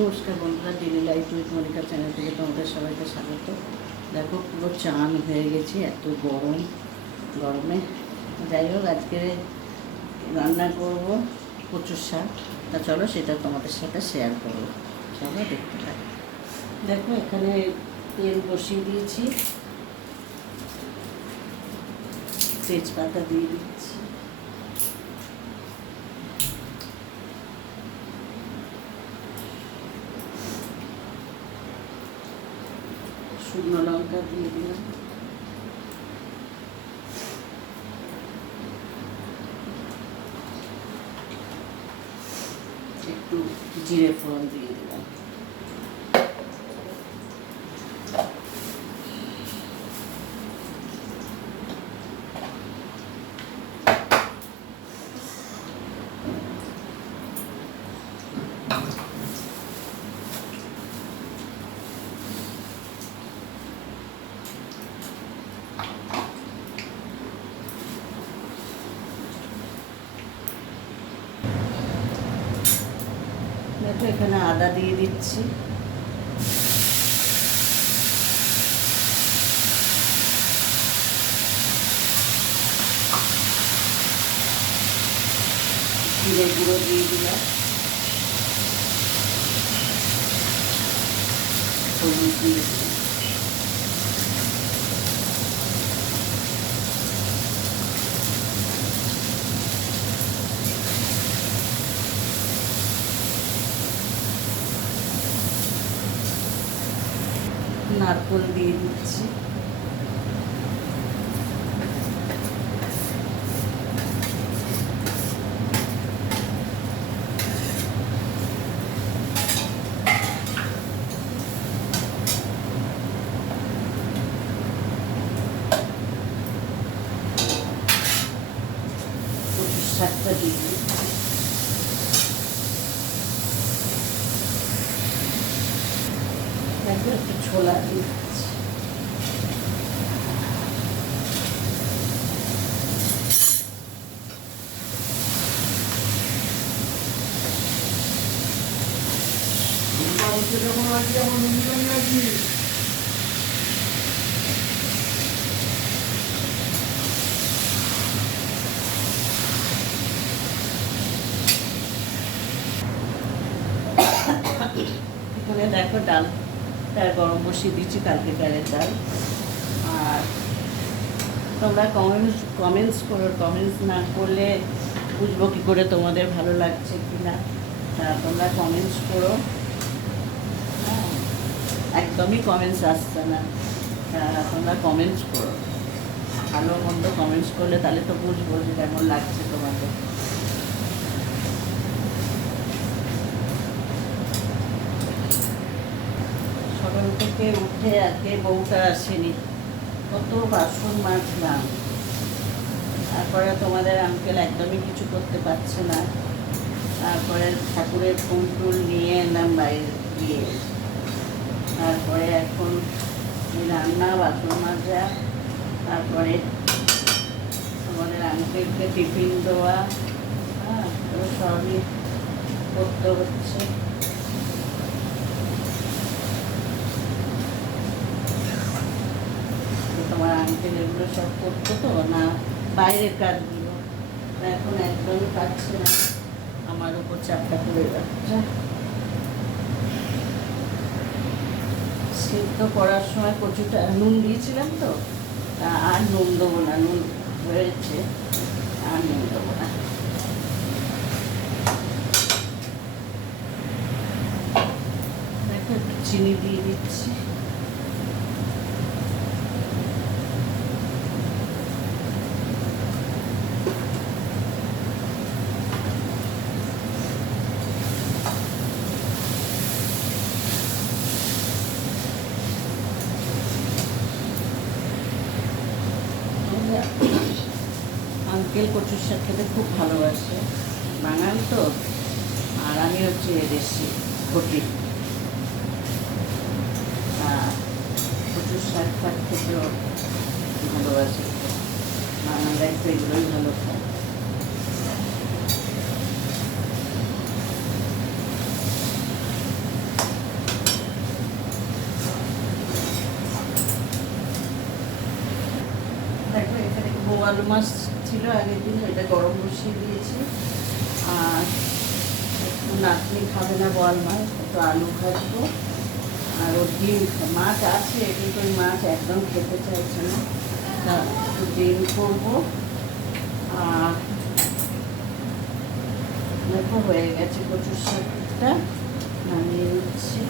নমস্কার বন্ধুরা, daily life with Monica channel থেকে তোমাদের সবাইকে স্বাগত। দেখো পুরো চান হয়ে গেছি, এত গরমে। যাই হোক, আজকে রান্না করব কচুর শাক। তা চলো সেটা তোমাদের সাথে শেয়ার করবো। চলো দেখতে থাকি। দেখো এখানে তেল বসিয়ে দিয়েছি, তেজপাতা দিয়ে দিচ্ছি, শুকনো লঙ্কা দিয়ে দিলাম, একটু জিরে ফোড়ন দিয়ে দিলাম, দেখো এখানে আদা দিয়ে দিচ্ছি, জিরে গুঁড়ো দিয়ে দিলাম, হলুদ দিয়ে দিলাম, নারকেল দিয়ে দিচ্ছি, কচুর শাকটা দিয়ে দিচ্ছি, দেখো একটু ছোলা দিয়ে দিচ্ছি, এখানে দেখো ডালটা গরম বসিয়ে দিচ্ছি, কালকেকারের ডাল। আর তোমরা কমেন্টস করো, কমেন্টস না করলে বুঝবো কী করে তোমাদের ভালো লাগছে কি না। তা তোমরা কমেন্টস করো, হ্যাঁ, একদমই কমেন্টস আসছে না। তোমরা কমেন্টস করো, ভালো মন্দ কমেন্টস করলে তাহলে তো বুঝবো যে কেমন লাগছে তোমাদের। সকাল থেকে উঠে আজকে বউটা আসেনি, কত বাসন মাজলাম। তারপরে তোমাদের আঙ্কেল একদমই কিছু করতে পারছে না, তারপরে ঠাকুরের ফুল টুল নিয়ে এলাম বাইরে গিয়ে। তারপরে এখন রান্না, বাসন মাজা, তারপরে তোমাদের আঙ্কেলকে টিফিন দেওয়া, হ্যাঁ, সবই করতে হচ্ছে। তোমার আঙ্কেল এগুলো সব করতো তো না, বাইরের কাজগুলো এখন একদমই পাচ্ছে না, আমার উপর চাপটা পড়ে যাচ্ছে। সিদ্ধ করার সময় কচুটা নুন দিয়েছিলাম তো, আর নুন দেবো না, নুন হয়েছে, আর নুন দেবো না। দেখো একটু চিনি দিয়ে দিচ্ছি, আঙ্কেল কচুর শাক খেতে খুব ভালোবাসে, বাঙাল তো, আর আমি হচ্ছে এদেশি ঘটি। কচুর শাক ফাক খেতেও ভালোবাসে, বাঙালরাই তো এগুলোই ভালো খায়। বোয়াল মাছ ছিল আগের দিন, এটা গরম বসিয়ে দিয়েছি। আর একটু নাতনি খাবে না বোয়াল মাছ, একটু আলু ভাজবো। আর ওর ডিম মাছ আছে, কিন্তু ওই মাছ একদম খেতে চাইছে না, তা একটু ডিম করবো। আর দেখো হয়ে গেছে কচুর শাকটা, নামিয়ে নিচ্ছি।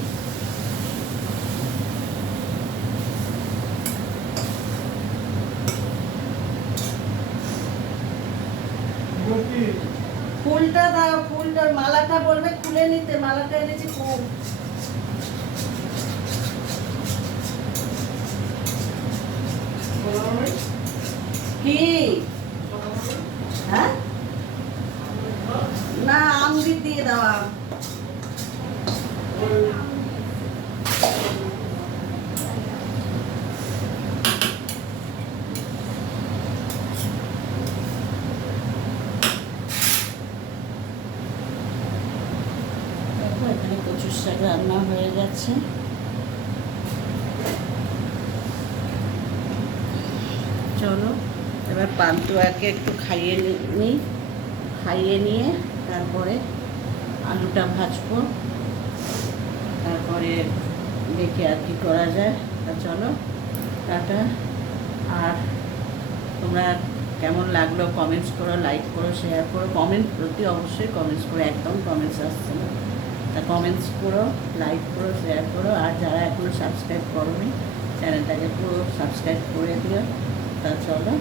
ফুলটা দাও, ফুলটার মালাটা বলবে খুলে নিতে, মালাটা এনেছি ফুল। কি? হ্যাঁ না, আমৃত দিয়ে দাও। দেখো এখানে কচুর শাক রান্না হয়ে গেছে। চলো এবার পান্তুয়াকে একটু খাইয়ে নিই, খাইয়ে নিয়ে তারপরে আলুটা ভাজবো, তারপরে দেখে আর কি করা যায়। তা চলো টাটা। আর তোমরা কেমন লাগলো কমেন্টস করো, লাইক করো, শেয়ার করো। কমেন্ট প্রতি অবশ্যই কমেন্টস করো, একদম কমেন্টস আসছে না, তা কমেন্টস করো, লাইক করো, শেয়ার করো। আর যারা এখনও সাবস্ক্রাইব করোনি চ্যানেলটাকে পুরো সাবস্ক্রাইব করে দিও। তা চলো।